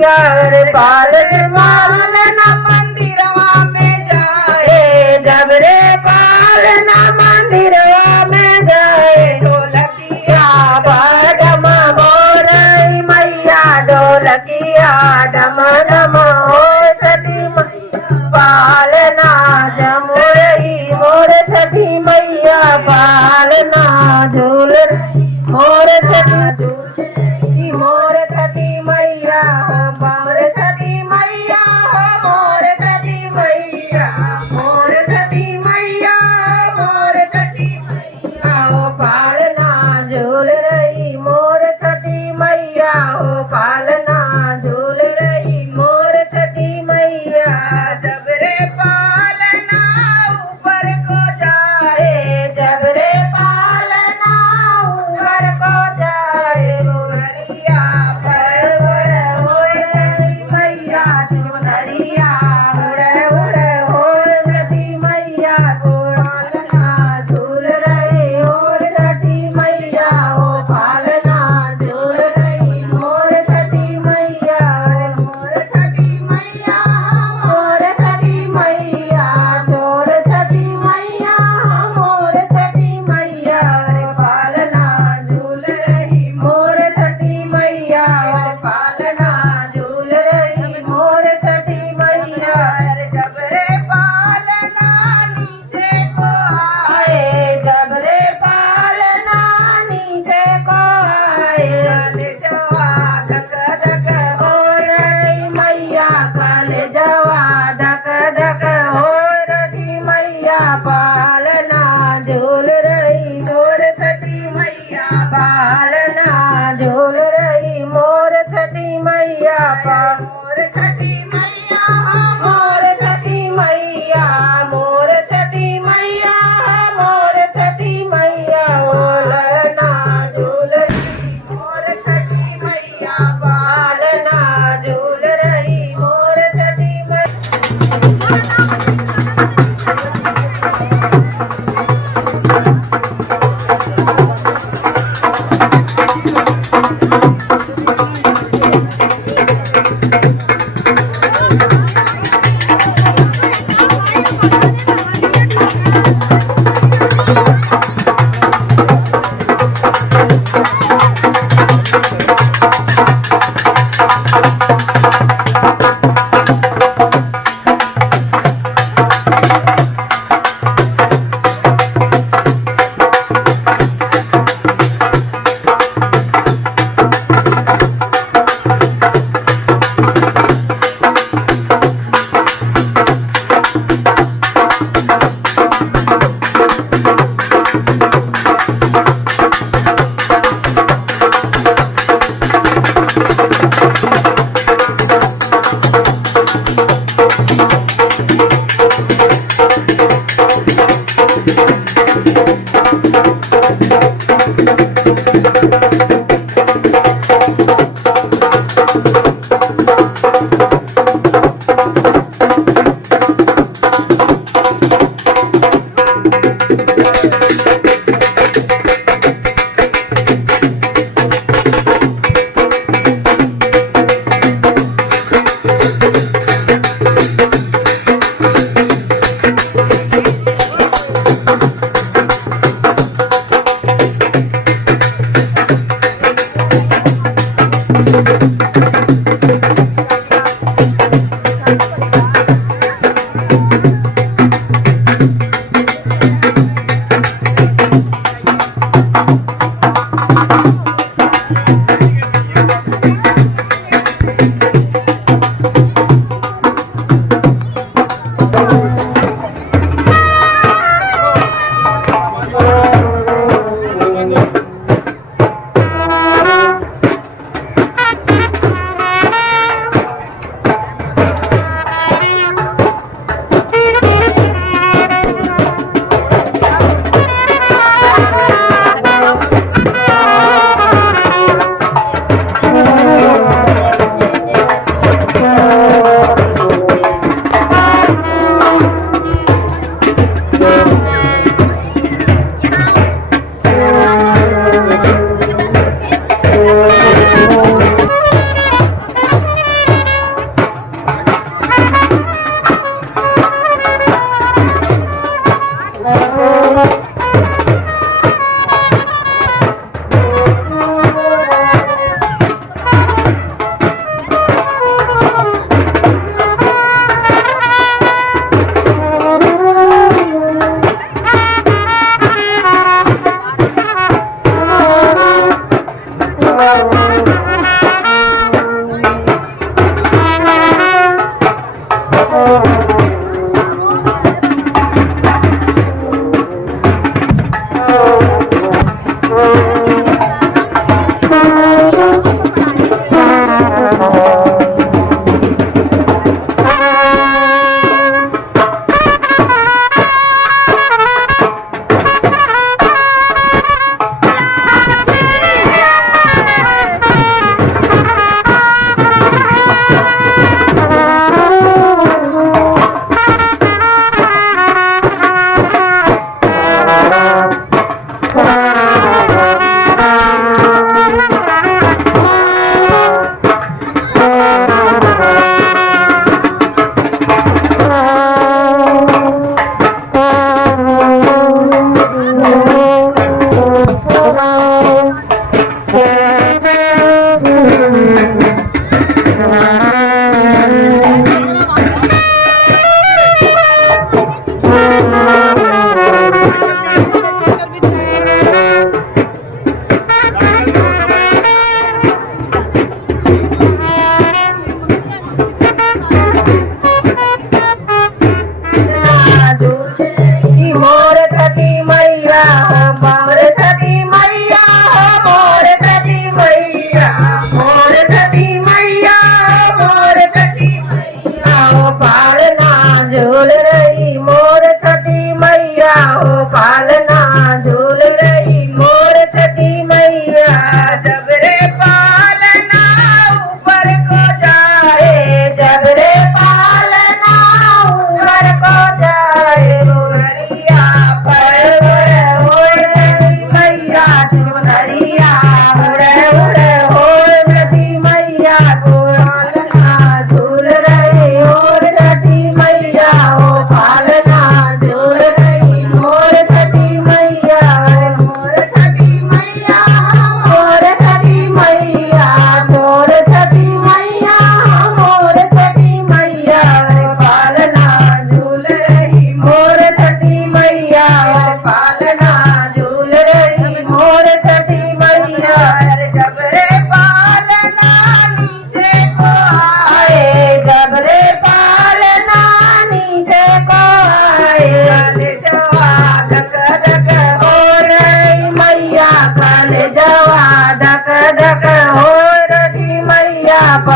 मैया रे पालन पालना मंदिरवा में जाए जब रे पालना मंदिरवा में जाए ढोलकिया डम मोरई मैया ढोलकिया डम डम हो छठी मैया पालना जमुरई मोर छठी मैया पालना झूल मोर छठी मोर छठी मैया मोर छठी मैया मोर छठी मैया मोर छठी मैया मोर छठी मैया हो पालना झूल रही मोर छठी मैया हो पालना झूल रही मोर छठी मैया जब रे पालना ऊपर को जाए जब रे पालना ऊपर को जाए हरिया पर होए छठी मैया चुनरिया उड़ होए छठी मैया पालना झूल रही मोर छठी मैया हो पालना झूल रही मोर छठी मैया मोर छठी मैया मोर छठी मैया चोर छठी मैया मोर छठी मैया रे पालना झूल रही मोर छठी मैया रे पालना झूल रही मोर छठी मैया रे जब रे पालना नीचे को आए जब रे पालना नीचे को आए आए जवा धक धक हो रही मैया कल जवा धक धक हो रही मैया पालना झूल रही मोर छठी मैया पालना झूल रही मोर छठी मैया मोर छठी मैया मोर छठी मैया मोर छठी मैया मोर छठी मैया ओ ललना झूल रही मोर छठी मैया पालना झूल रही मोर छठी मैया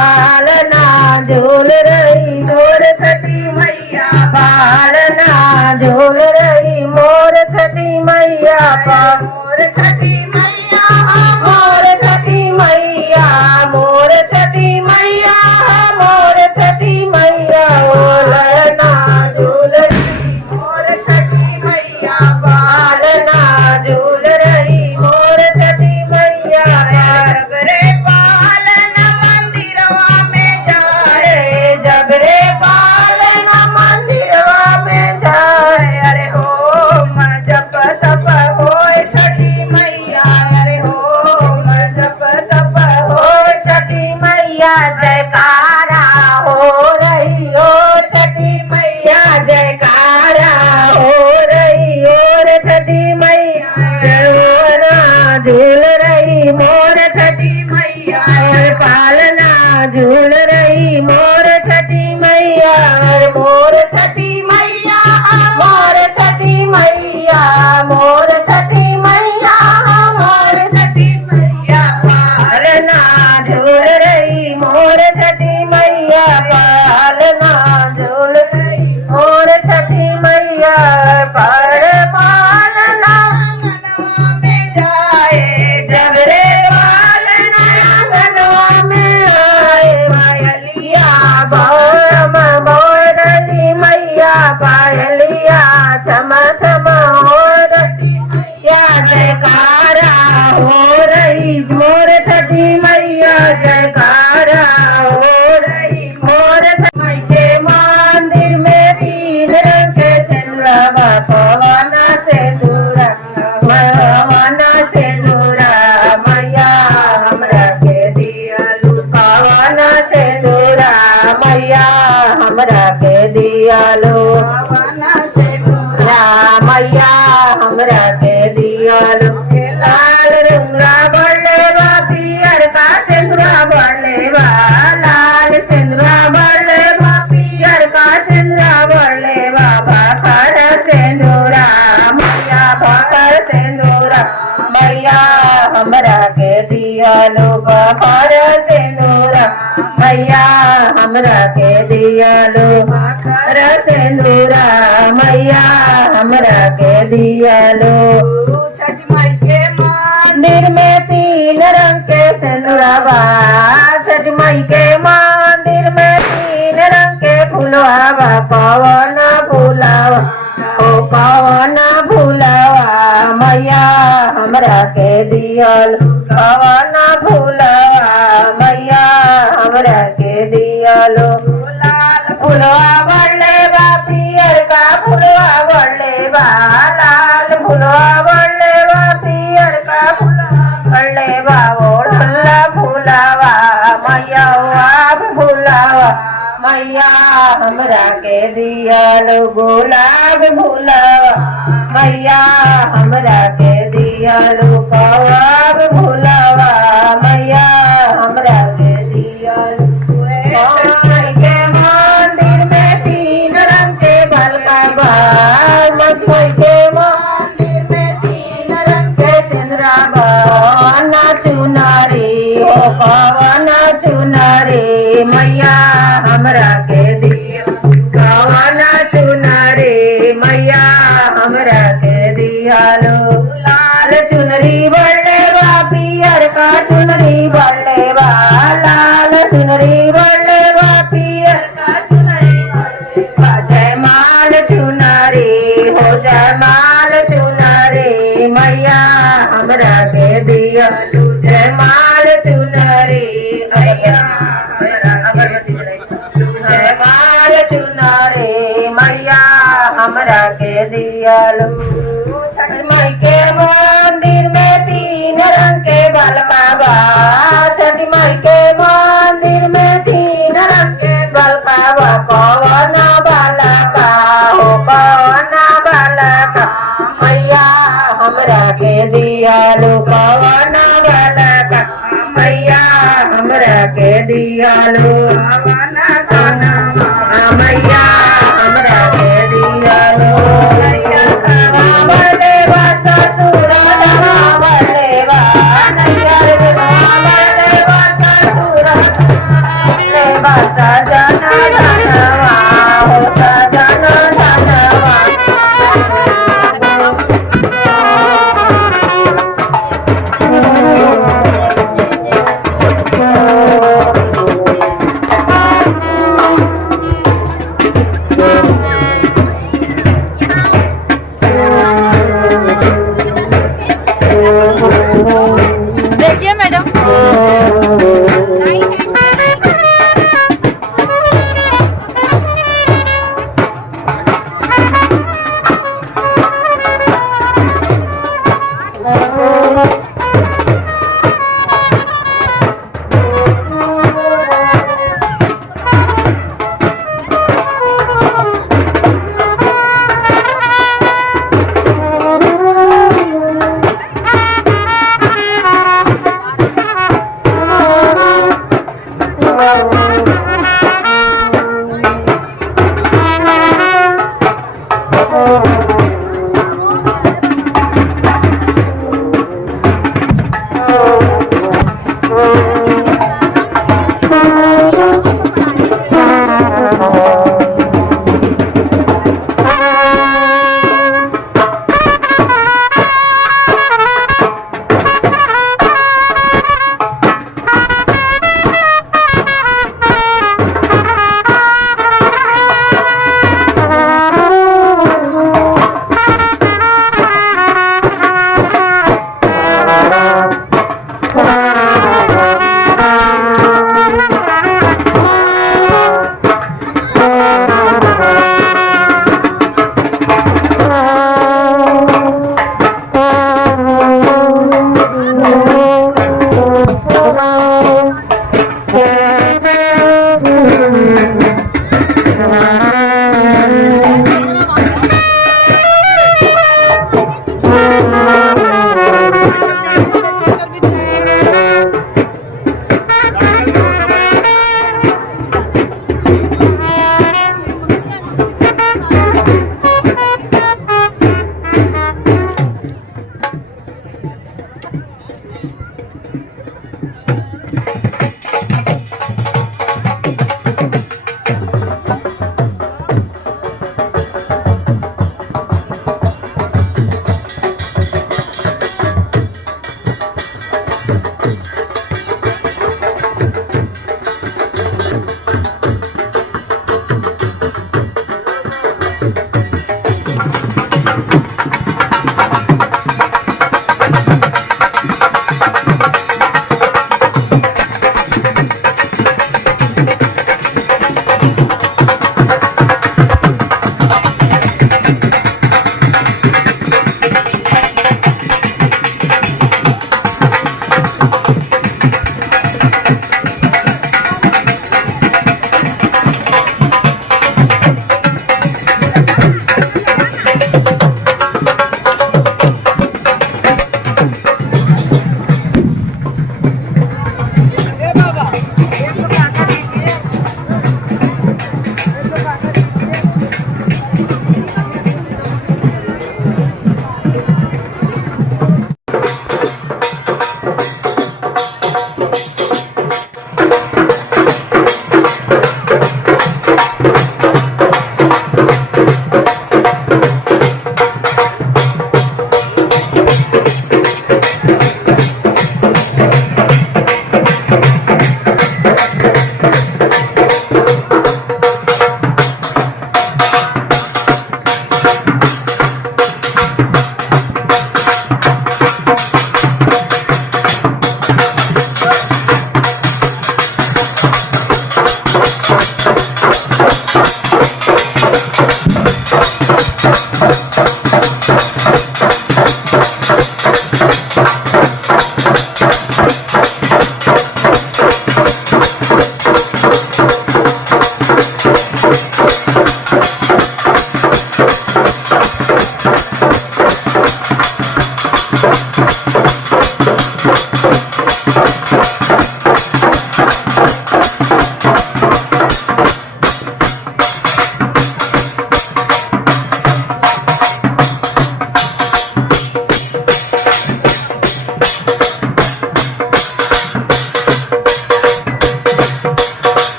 पालना झूल रही मोर छठी मैया पालना झूल रही मोर छठी मैया मोर छठी मैया मोर छठी मैया मोर छठी मैया मोर छठी मैया ओलना झूल रही मोर छठी मैया पालना झूल रही मोर छठी मैया जबरे पालना मंदिरवा में जाए जब रे पालना मंदिरवा में जाए अरे हो जप तप होय छठी मैया अरे हो जप तप हो छठी मैया जयकारा हो रही हो छठी मैया जयकारा हो रही और छठी मैया झूलना झूल रही मोर छठी मैया पालना झूल रही मोर छठी मैया मोर छठी मैया मोर छठी मैया मोर छठी मैया मोर छठी मैया पालना झूल रही मोर छठी मैया पालना झूल रही मोर छठी मैया पर पालना आंगनवा में जाए जब रे पालना आंगनवा में आए पायलिया भम मोरली मैया पायलिया छम छम हो रही मैया जयकारा हो रही मोर छठी मैया जयकारा हो रही मोर छठी के मंदिर में तीन रंग के सिंदूरा पवन सिंदूरा पवन सिंदूरा मैया हमरा के दियालु पवन सिंदूरा मैया हमरा के दियालु पवन से मैया हमरा के दियालु लाल सिंदूरा बढ़ले बा पियर का सिंदूरा बढ़ले बा लाल सिंदूरा बढ़ले बा पियर का सिंदूरा बढ़ले बा भाखर सिंदूरा मैया भाखर सिंदूरा मैया हमरा के दियालु भाखर सिंदूरा मैया हमरा के दियालु भाखर सिंदूरा मैया हमरा के दियालु छठी माई के मंदिर में तीन रंग के सिंदूरा बा छठ माई के मंदिर में तीन रंग के फूलवा बा कवन फूलवा ओ कवन फूलवा मैया हमरा के दियल कवन फूलवा मैया हमरा के दियलो लाल फूलवा बढ़ले बा पियर का फूलवा बढ़ले बा लाल फूलवा बढ़ले बा पियर का फूलवा बढ़ले बा ओढ़ला फूलवा मैया आप फूलवा मैया हमरा के दियालो गुलाब फूलवा मैया हमरा के दियालो कवाब फूलवा मैया हमरा के दियालो माई के मंदिर में तीन रंग के भलका बा मई के मंदिर में तीन रंग के सिंदूरा बा ना चुनारी हो पवना चुनारी मैया हमरा के दिया पवना चुनारी मैया हमरा के दियालो लाल चुनरी बढ़ले बा पियर का चुनरी बढ़ले बा लाल चुनरी बढ़ले बा पियर का चुनरी बढ़ले बा जयमाल चुनरी हो जयमाल चुनरी मैया हमरा के दियालु जयमाल चुनरी मैया हमरा अगरबत्ती जयमाल चुनरी मैया हमरा के दियालु छठ माई के मंदिर में तीन रंग के बलका बा छठ माई के मंदिर में तीन रंग के बलका बा कवन बालका हो कवन बालका मैया हमरा के दियालु कवन बालका मैया हमरा के दियालु मैया हमरा के दियालु बले बा ससुर बले बा नैयर बले बा ससुर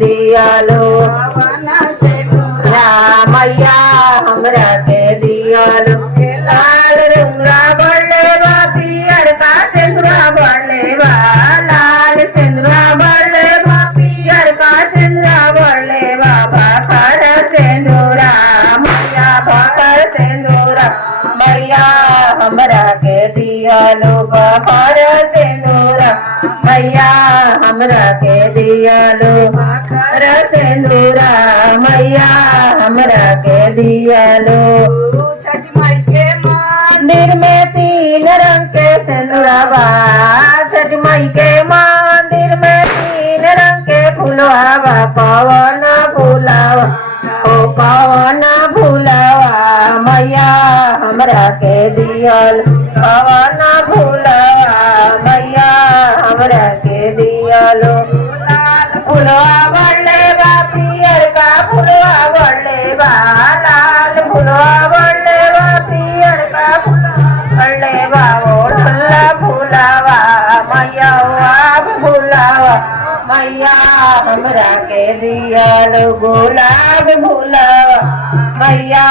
दियालो मैया हमरा के दियालो लाल रंग दियालो बखर सिंदूरा मैया हमरा के दियालो बखर सिंदूरा मैया हमरा के दियालो छठी माई के मंदिर में 3 रंग के सिंदूरवा छठी माई के मंदिर में 3 रंग के फूलवा पवन फूलवा ओ पवन फूलवा मैया हमरा के दियल पवन फूलवा मैया हमरा के दियलो लाल फूलवा बढ़ले बा पियर का फूलवा बढ़ले बा लाल फूलवा बढ़ले बा पियर का फूलवा बढ़ले बा ओढ़ला फूलवा मैया फूलवा मैया हमरा के दियल गुलाब फूलवा मैया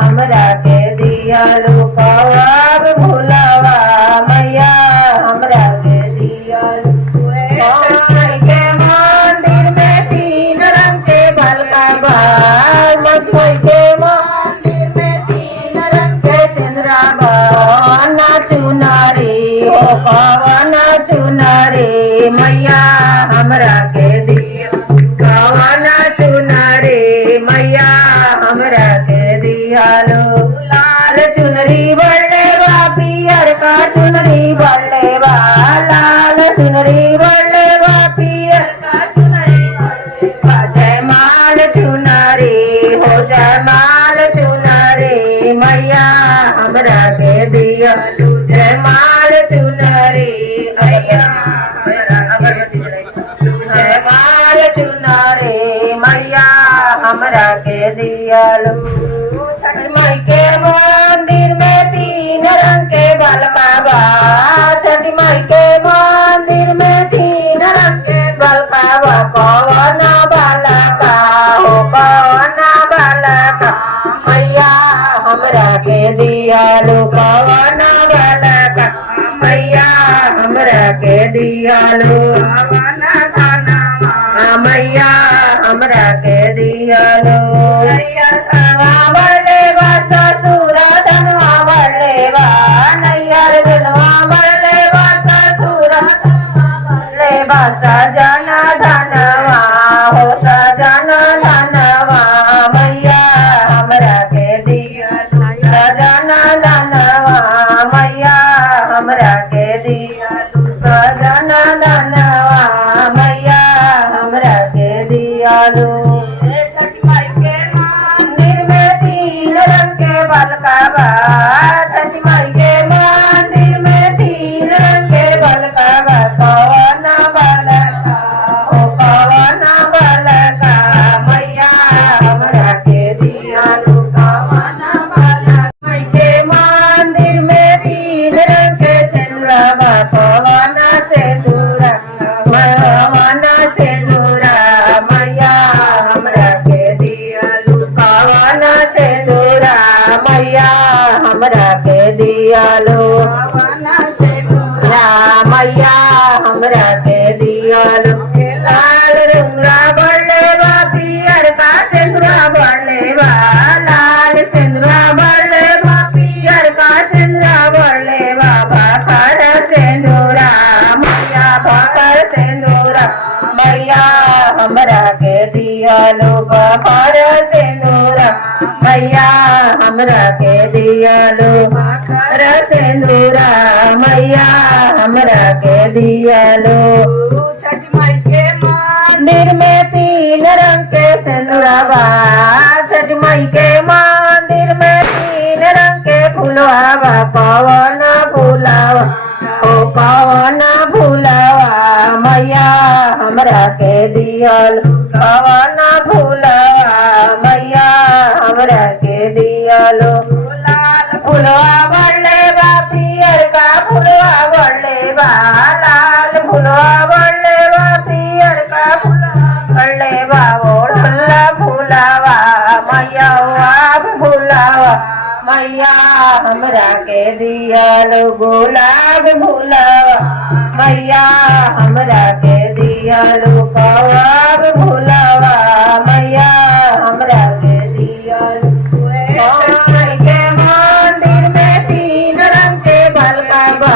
हमरा के दियल कवाब फूलवा मैया हमरा के दियल माई के मंदिर में 3 रंग के बलका बा मई के मंदिर में 3 रंग के सिंदूरा बा चुनारी हो पवन चुनारी मैया हमरा के दिया पवन चुनारी मैया हमरा के दियालो लाल चुनरी बढ़ले बा पियर का चुनरी बढ़ले बा लाल चुनरी बढ़ले बा पियर का चुनरी बढ़ले बा जयमाल चुनरी हो जयमाल चुनरी मैया हमरा के दियालो जयमाल चुनरी मैया अगरबत्ती जयमाल चुनरी मैया हमरा के दियालो छठी माई के मंदिर में 3 रंग के बलका बा छठी माई के मंदिर में 3 रंग के बलका बा कवन बालका हो कवन बालका मैया हमरा के दियालो कवन बालका मैया हमरा के दियालो कवन धनवा मैया हमरा के दियालो मैया धनवा बढ़ले बा ससुर धनवा बढ़ले बा नैयर धनवा बढ़ले बा ससुर धनवा बढ़ले बा सजन धनवा हो सजन धनवा मैया हमरा के दियालो सजन धनवा मैया हमरा के दियालो सजन धनवा मैया हमरा के दियालो छठी माई के मंदिर में 3 रंग के बलका बा छठी माई के मंदिर में 3 रंग के बलका बा कवन बलका ओ कवन बलका मैया हमरा के दियालो कवन बलका माई के मंदिर में 3 रंग के सिंदूरवा पवन सिंदूरा पवन सिंदूरा मैया हमरा के दियालो कवन सिंदूरा मैया हमरा के दियालो कवन सिंदूरा मैया हमरा के दियालो लाल सिंदूरा बढ़ले बा पियर का सिंदूरा बढ़ले बा लाल सिंदूरा बढ़ले बा पियर का सिंदूरा बढ़ले बा भाखर सिंदूरा मैया भाखर सिंदूरा मैया हमरा के दियालो भाखर सिंदूरा मैया हमरा के दियालो भाखर सिंदूरा मैया हमरा के दियालो छठी माई के मंदिर में 3 रंग के सिंदूरवा छठी माई के मंदिर में 3 रंग के फूलवा पवन फूलवा ओ पवन फूलवा मैया हमरा के दियल पवन फूलवा मैया हमरा के दियलो लाल फूलवा बढ़ले बा पियर का फूलवा बढ़ले बा लाल फूलवा बढ़ले बा पियर का फूलवा बढ़ले बा ओढ़ला फूलवा मैया फूलवा मैया हमरा के दियालो गुलाब फूलवा मैया हमरा के दियालो कवाब फूलवा मैया हमरा के दियालो माई के मंदिर में 3 रंग के बलका बा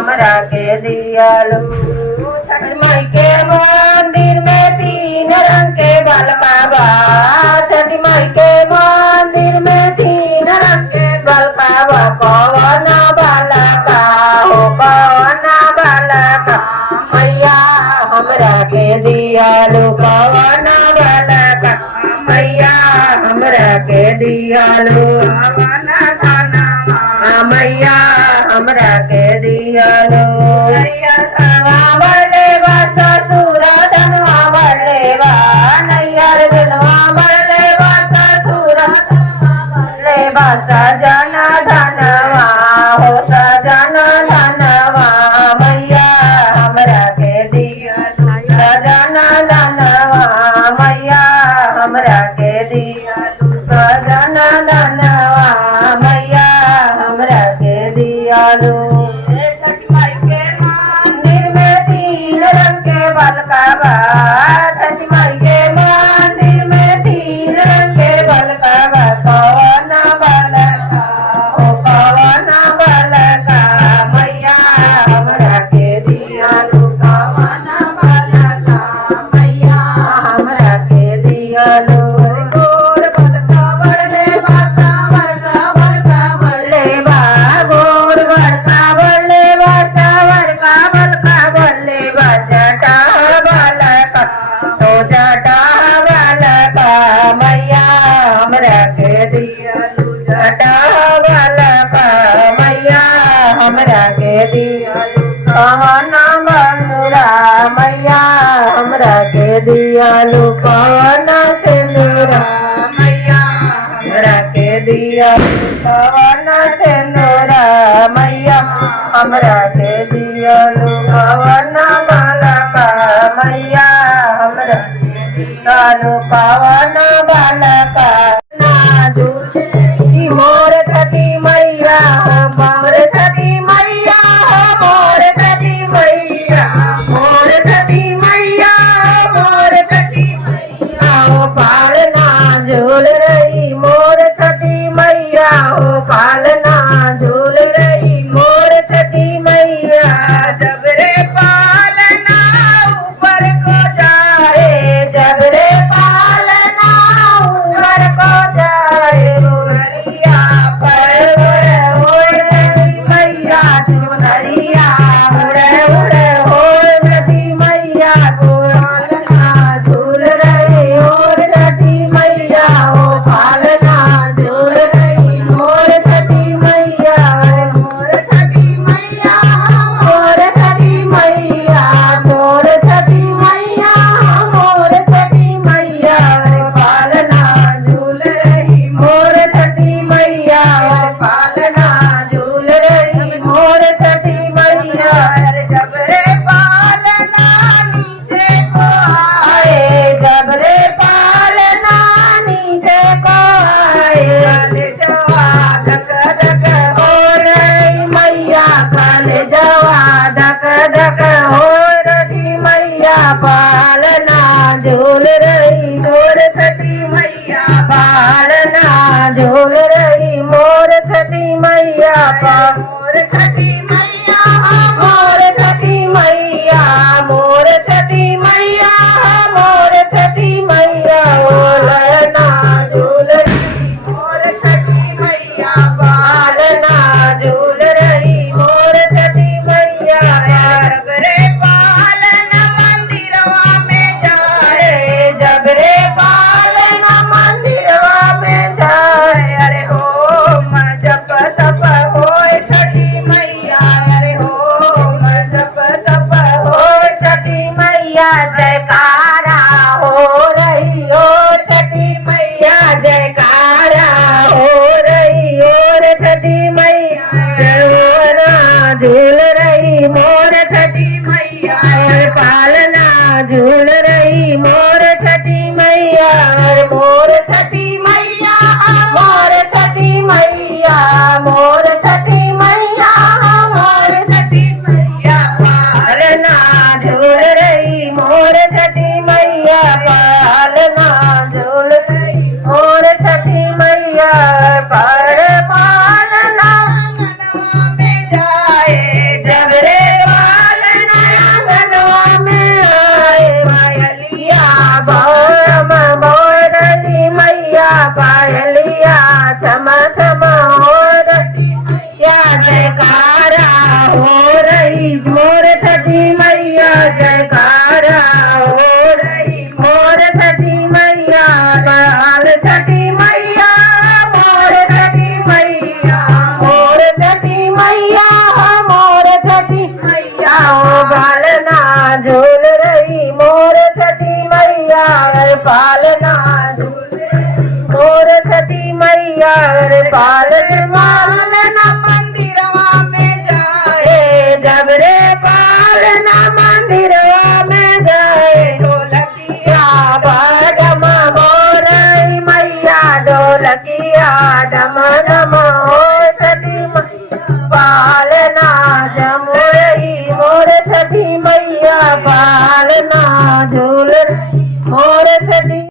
हमरा के दियालू छठी माई के मंदिर में 3 रंग के बलका बा छठी माई के मंदिर में 3 रंग के बलका बा कौन बालका हो कौन बालका मैया हमरा के दियालू कौन बालका मैया हमरा के दियालू कवन धनवा मैया हमरा के दियालू मैया बढ़ले बा ससुर धनवा बढ़ले बा नैयर धनवा बढ़ले बा ससुर धनवा बढ़ले बा सजन धनवा हो सजन धनवा मैया हमरा के दियालू सजन धनवा मैया हमरा के दियालू सजन धनवा मैया हमरा के दियालू छठी माई के मंदिर में 3 रंग के बलका बा छठी माई के मंदिर में 3 रंग के बलका बा कौन बलका हो कौन बलका मैया हमरा के दियालू कौन बलका मैया हमरा के दियालू गोर बलका बढ़ले बा सावर का बलका बढ़ले बा गोर बलका बढ़ले बा सावर का बलका बढ़ले बा जटा बलका तो जटा बलका मैया हमरा के दियालू जटा बलका मैया हमरा के दियालू कवन बनुरा मैया हमरा के दियालू कवन सिंदूरा मैया हमरा के दियालू कवन सिंदूरा मैया हमरा के दियालू कवन बालका मैया हमरा के दियालू कवन बालका नाजुली मोर छठी मैया मोर छठी मैया मोर छठी मैया मोर छठी मैया मोर छठी मैया हो पालना झूल रही मोर छठी मैया हो पालना झूल रही मोर छठी मैया जब रे पालना ऊपर को जाए जब रे पालना छठी मैया जयकारा हो रही मोर छठी मैया बाल छठी मैया मोर छठी मैया मोर छठी मैया मोर छठी मैया ओ बालना झूल रही मोर छठी मैया पालना झूल मोर छठी मैया पालना मंदिरवा में जाए जब रे पालना मंदिरवा में जाए ढोलकिया डम मोर मैया ढोलकिया डम डम हो छठी मैया पालना जमुरही मोर छठी मैया पालना झूल रही मोर छठी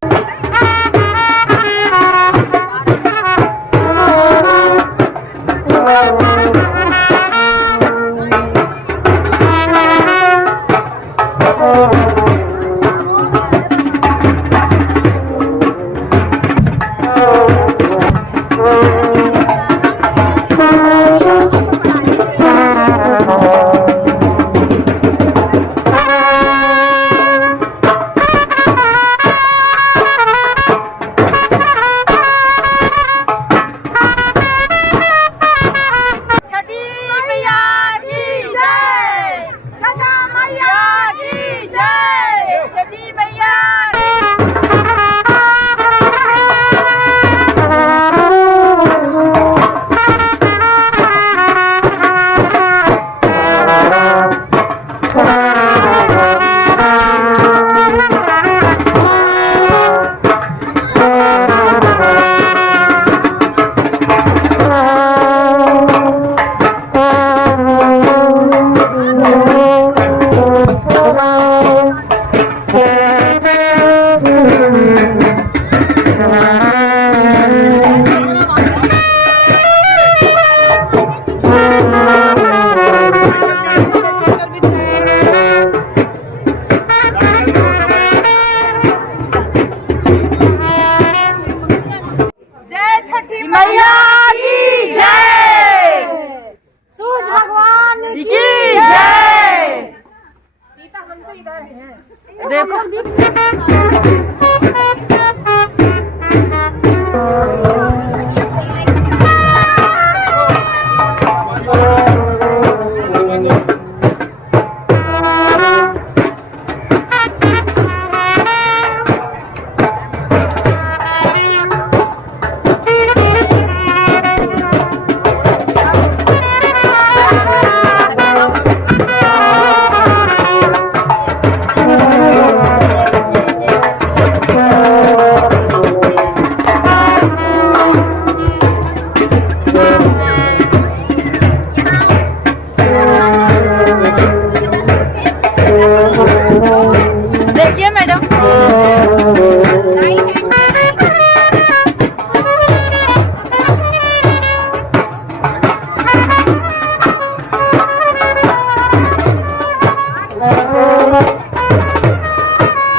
छठी मैया की जय, सूरज भगवान की जय। सीता हम तो इधर हैं देखो देखिए मैडम Oh